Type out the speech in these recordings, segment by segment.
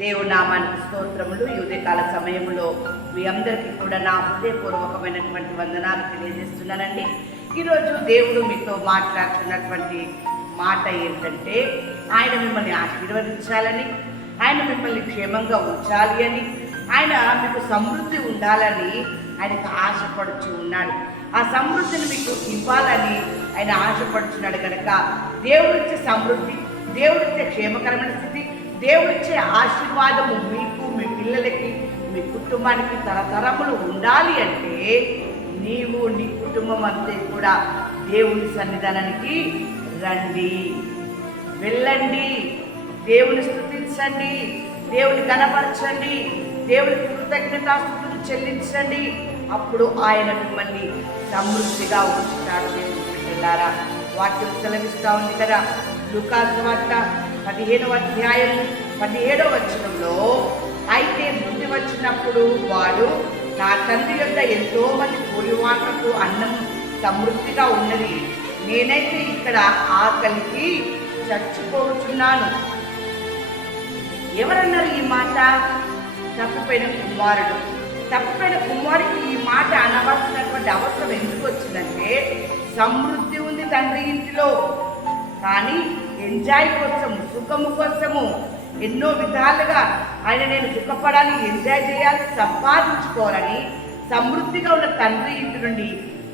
దేవుడు నామానికి స్తోత్రములు. ఈ సమయంలో మీ అందరికీ కూడా నా హృదయపూర్వకమైనటువంటి వందనాలు తెలియజేస్తున్నానండి. ఈరోజు దేవుడు మీతో మాట్లాడుతున్నటువంటి మాట ఏంటంటే ఆయన మిమ్మల్ని ఆశీర్వదించాలని ఆయన మిమ్మల్ని క్షేమంగా ఉంచాలి అని ఆయన మీకు సమృద్ధి ఉండాలని ఆయనకు ఆశపడుచు ఉన్నాడు. ఆ సమృద్ధిని మీకు ఇవ్వాలని ఆయన ఆశపడుచున్నాడు కనుక దేవుడిచ్చే సమృద్ధి దేవుడిచ్చే క్షేమకరమైన స్థితి దేవుడిచ్చే ఆశీర్వాదము మీకు మీ పిల్లలకి మీ కుటుంబానికి తరతరములు ఉండాలి అంటే నీవు నీ కుటుంబం అంతే కూడా దేవుని సన్నిధానానికి రండి. వెళ్ళండి. దేవుని స్థుతించండి. దేవుని కనపరచండి దేవుని కృతజ్ఞతాస్థుతులు చెల్లించండి. అప్పుడు ఆయన మిమ్మల్ని సమృద్ధిగా ఉంచుతాడు దేవుని పిల్లారా వాక్యం సెలవిస్తూ ఉంది కదా. లుకాసు వార్త పదిహేనవ అధ్యాయం పదిహేడవ వచనంలో అయితే ముందు వచ్చినప్పుడు వాడు నా తండ్రి యొక్క ఎంతో మంది కూలివాటకు అన్నం సమృద్ధిగా ఉన్నది. నేనైతే ఇక్కడ ఆకలికి చచ్చిపోతున్నాను ఎవరన్నారు ఈ మాట? తప్పిపోయిన కుమారుడు. తప్పిపోయిన కుమారుడికి ఈ మాట అనవలసినటువంటి అవసరం ఎందుకు వచ్చిందంటే సమృద్ధి ఉంది తండ్రి ఇంటిలో. కానీ ఎంజాయ్ కోసము సుఖము కోసము ఎన్నో విధాలుగా ఆయన నేను సుఖపడాలి ఎంజాయ్ చేయాలి సంపాదించుకోవాలని సమృద్ధిగా ఉన్న తండ్రి ఇంటి నుండి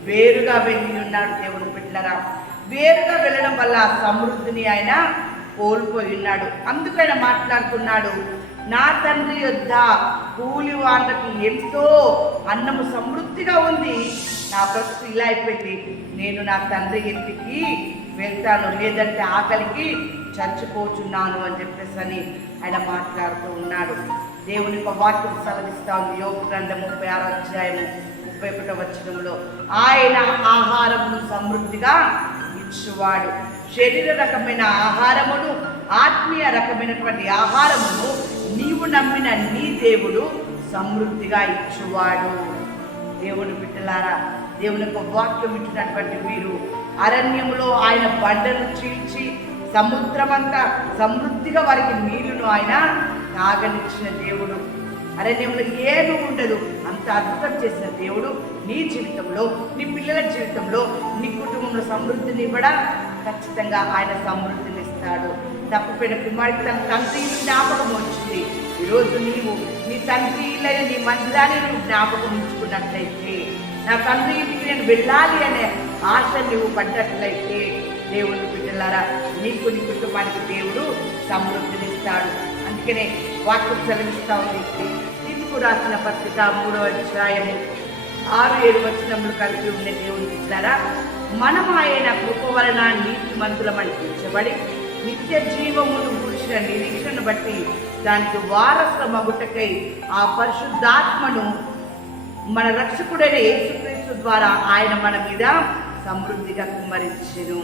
వేరుగా వెళ్ళి ఉన్నాడు దేవుడు బిడ్డలరా. వేరుగా వెళ్ళడం వల్ల సమృద్ధిని ఆయన కోల్పోయి ఉన్నాడు. అందుకైనా మాట్లాడుతున్నాడు నా తండ్రి యొద్ద కూలి వాళ్ళకి ఎంతో అన్నము సమృద్ధిగా ఉంది. నా ప్రస్తుతం ఇలా అయిపోయింది. నేను నా తండ్రి ఇంటికి వెళ్తాను. లేదంటే ఆకలికి చచ్చిపోచున్నాను అని చెప్పేసి అని ఆయన మాట్లాడుతూ ఉన్నాడు. దేవుని యొక్క వాక్యం సెలవిస్తా. యోగ గ్రంథం ముప్పై ఆరు అధ్యాయము ముప్పై ఒకటో వచనంలో ఆయన ఆహారమును సమృద్ధిగా ఇచ్చువాడు. శరీర రకమైన ఆహారమును ఆత్మీయ రకమైనటువంటి ఆహారమును నీవు నమ్మిన నీ దేవుడు సమృద్ధిగా ఇచ్చువాడు. దేవుని బిడ్డలారా దేవుని యొక్క వాక్యం ఇచ్చినటువంటి మీరు అరణ్యంలో ఆయన బండను చీల్చి సముద్రమంతా సమృద్ధిగా వారికి నీళ్ళను ఆయన తాగనిచ్చిన దేవుడు. అరణ్యంలో ఏమీ ఉండదు. అంత అద్భుతం చేసిన దేవుడు నీ జీవితంలో నీ పిల్లల జీవితంలో నీ కుటుంబంలో సమృద్ధిని ఇవ్వడా? ఖచ్చితంగా ఆయన సమృద్ధిని ఇస్తాడు. తప్పిపోయిన కుమారుడికి తన తండ్రి జ్ఞాపకం వచ్చింది ఈరోజు నీవు నీ తండ్రి నీ మందిరాన్ని నువ్వు జ్ఞాపకం ఉంచుకున్నట్లయితే నా తండ్రి ఇంటికి నేను వెళ్ళాలి అనే ఆశ నువ్వు పడ్డట్లయితే దేవుని బిడ్డలారా నీకు నీ కుటుంబానికి దేవుడు సమృద్ధినిస్తాడు. అందుకనే వాక్యం చదివిస్తా ఉంది. తీర్పు రాసిన పత్రిక మూడో అధ్యాయము ఆరు ఏడు వచనములు కలిపి ఉండే దేవుని బిడ్డలారా మనం ఆయన కృప వలన నీతి మంతులం అనిపించబడి నిత్య జీవమును కూర్చిన నిరీక్షను బట్టి దానికి వారసుల మగుటకై ఆ పరిశుద్ధాత్మను మన రక్షకుడైన యేసుక్రీస్తు ద్వారా ఆయన మన మీద సమృద్ధిగా కుమ్మరించెను.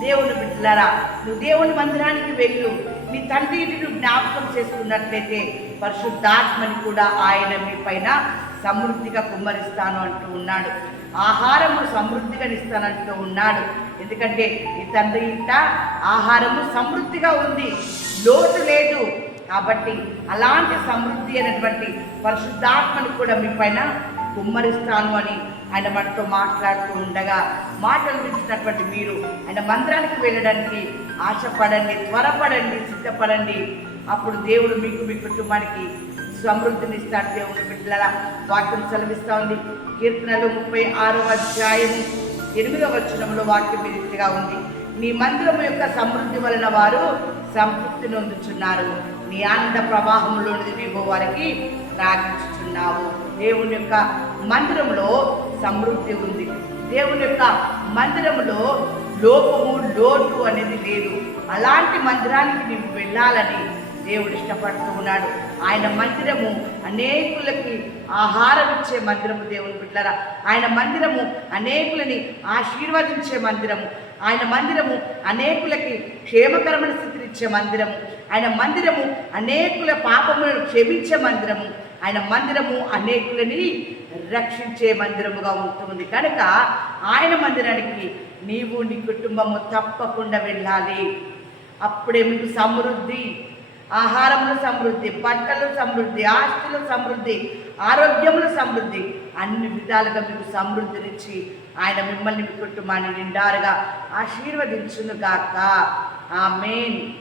దేవుని బిడ్డలారా నువ్వు దేవుని మందిరానికి వెళ్ళు. మీ తండ్రి నువ్వు జ్ఞాపకం చేసుకున్నట్లయితే పరిశుద్ధాత్మని కూడా ఆయన మీ పైన సమృద్ధిగా కుమ్మరిస్తాను అంటూ ఉన్నాడు. ఆహారము సమృద్ధిగా ఇస్తానంటూ ఉన్నాడు. ఎందుకంటే ఈ తండ్రి ఇంట ఆహారము సమృద్ధిగా ఉంది. లోటు లేదు. కాబట్టి అలాంటి సమృద్ధి అయినటువంటి పరిశుద్ధాత్మను కూడా మీ పైన కుమ్మరిస్తాను అని ఆయన మనతో మాట్లాడుతూ ఉండగా మాటలు విడిచినటువంటి మీరు ఆయన మందిరానికి వెళ్ళడానికి ఆశపడండి త్వరపడండి సిద్ధపడండి. అప్పుడు దేవుడు మీకు మీ కుటుంబానికి సమృద్ధిని ఇస్తాడు దేవుని బిడ్డల వాక్యం సెలవిస్తా ఉంది. కీర్తనలు ముప్పై ఆరో అధ్యాయం ఎనిమిదవ వచనంలో వాక్యం ఈ రీతిగా ఉంది. నీ మందిరం యొక్క సమృద్ధి వలన వారు సంతృప్తి నొందుచున్నారు. నీ ఆనంద ప్రవాహంలోనిది నీవు వారికి రాగించుచున్నావు దేవుని యొక్క మందిరంలో సమృద్ధి ఉంది. దేవుని యొక్క మందిరంలో లోపము లోటు అనేది లేదు. అలాంటి మందిరానికి నీవు వెళ్ళాలని దేవుడు ఇష్టపడుతూ ఉన్నాడు. ఆయన మందిరము అనేకులకి ఆహారం ఇచ్చే మందిరము దేవుని బిడ్డరా. ఆయన మందిరము అనేకులని ఆశీర్వదించే మందిరము. ఆయన మందిరము అనేకులకి క్షేమకరమైన స్థితిని ఇచ్చే మందిరము. ఆయన మందిరము అనేకుల పాపములను క్షమించే మందిరము. ఆయన మందిరము అనేకులని రక్షించే మందిరముగా ఉంటుంది. కనుక ఆయన మందిరానికి నీవు నీ కుటుంబము తప్పకుండా వెళ్ళాలి. అప్పుడే మీకు సమృద్ధి ఆహారములు సమృద్ధి పంటలు సమృద్ధి ఆస్తుల సమృద్ధి ఆరోగ్యములు సమృద్ధి అన్ని విధాలుగా మీకు సమృద్ధినిచ్చి ఆయన మిమ్మల్ని మీ కుటుంబాన్ని నిండారుగా ఆశీర్వదించును గాక. ఆమెన్.